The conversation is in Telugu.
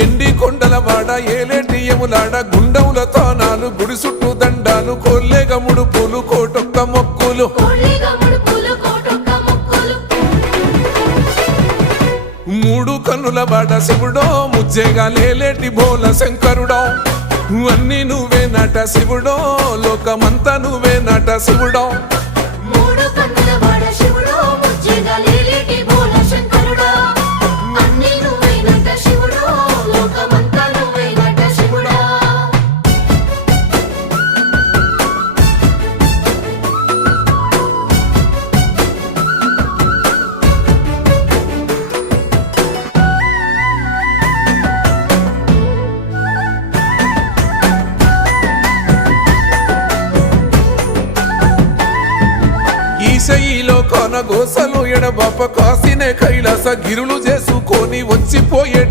ఎండి కొండల వాడ ఏలేటియములాడ గుండముల తానాలు గుడి చుట్టూ దండాలు కోల్లేగ ముడుపులు కోటొక్క మొక్కులు మూడు కన్నుల వాడ శివుడో ముజ్జేగా లేలేటి బోల శంకరుడో అన్ని నువ్వే నట శివుడో లోకమంతా నువ్వే నట శివుడో ఈశయిలో కొన గోసలు ఎడబాప కాసినే కైలాస గిరులు చేసుకొని వచ్చిపోయేటో